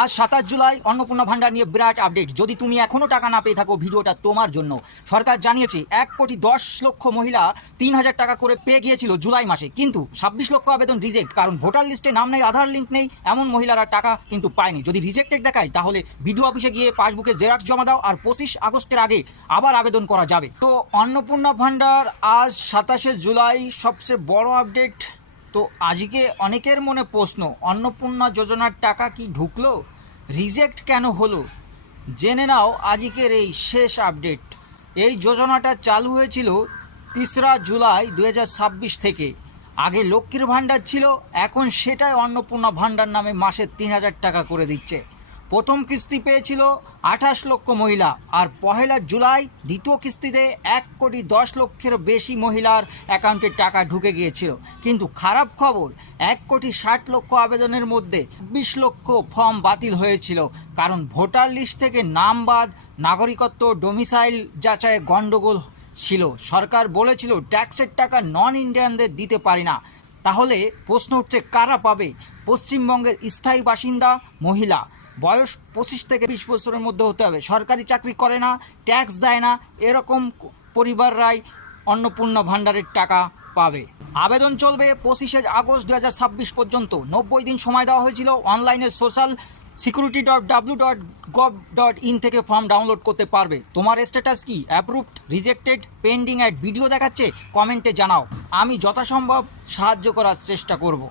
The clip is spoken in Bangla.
আজ 27 জুলাই অন্নপূর্ণা ভান্ডার নিয়ে বিরাট আপডেট। যদি তুমি এখনও টাকা না পেয়ে থাকো, ভিডিওটা তোমার জন্য। সরকার জানিয়েছে 1,10,00,000 মহিলা 3,000 টাকা করে পেয়ে গিয়েছিল জুলাই মাসে, কিন্তু 26 লক্ষ আবেদন রিজেক্ট। কারণ ভোটার লিস্টে নাম নেই, আধার লিঙ্ক নেই, এমন মহিলারা টাকা কিন্তু পায়নি। যদি রিজেক্টেড দেখায় তাহলে বিডিও অফিসে গিয়ে পাসবুকে জেরক্স জমা দাও, আর 25 আগস্টের আগে আবার আবেদন করা যাবে। তো অন্নপূর্ণা ভান্ডার আজ 27 জুলাই সবচেয়ে বড় আপডেট। তো আজকে অনেকের মনে প্রশ্ন, অন্নপূর্ণা যোজনার টাকা কি ঢুকলো, রিজেক্ট কেন হলো? জেনে নাও আজকের এই শেষ আপডেট। এই যোজনাটা চালু হয়েছিল 3রা জুলাই 2026 থেকে। আগে লক্ষ্মীর ভাণ্ডার ছিল, এখন সেটাই অন্নপূর্ণা ভাণ্ডার নামে মাসে 3,000 টাকা করে দিচ্ছে। প্রথম কিস্তি পেয়েছিল 28 লক্ষ মহিলা, আর 1 জুলাই দ্বিতীয় কিস্তিতে 1,10,00,000 বেশি মহিলার অ্যাকাউন্টে টাকা ঢুকে গিয়েছিল। কিন্তু খারাপ খবর, 1,60,00,000 আবেদনের মধ্যে 20 লক্ষ ফর্ম বাতিল হয়েছিল, কারণ ভোটার লিস্ট থেকে নাম বাদ, নাগরিকত্ব, ডোমিসাইল যাচাইয়ে গণ্ডগোল ছিল। সরকার বলেছিল ট্যাক্সের টাকা নন ইন্ডিয়ানদের দিতে পারি না। তাহলে প্রশ্ন হচ্ছে, কারা পাবে? পশ্চিমবঙ্গের স্থায়ী বাসিন্দা মহিলা, বয়স 25 থেকে 20 বছরের মধ্যে হতে হবে, সরকারি চাকরি করে না, ট্যাক্স দেয় না, এরকম পরিবাররাই অন্নপূর্ণা ভাণ্ডারের টাকা পাবে। আবেদন চলবে 25 আগস্ট 2026 পর্যন্ত। 90 দিন সময় দেওয়া হয়েছিল। অনলাইনে সোশ্যাল security.w.gov.in থেকে ফর্ম ডাউনলোড করতে পারবে। তোমার স্ট্যাটাস কি? অ্যাপ্রুভড, রিজেক্টেড, পেন্ডিং ভিডিও দেখাচ্ছে? কমেন্টে জানাও, আমি যথাসম্ভব সাহায্য করার চেষ্টা করব।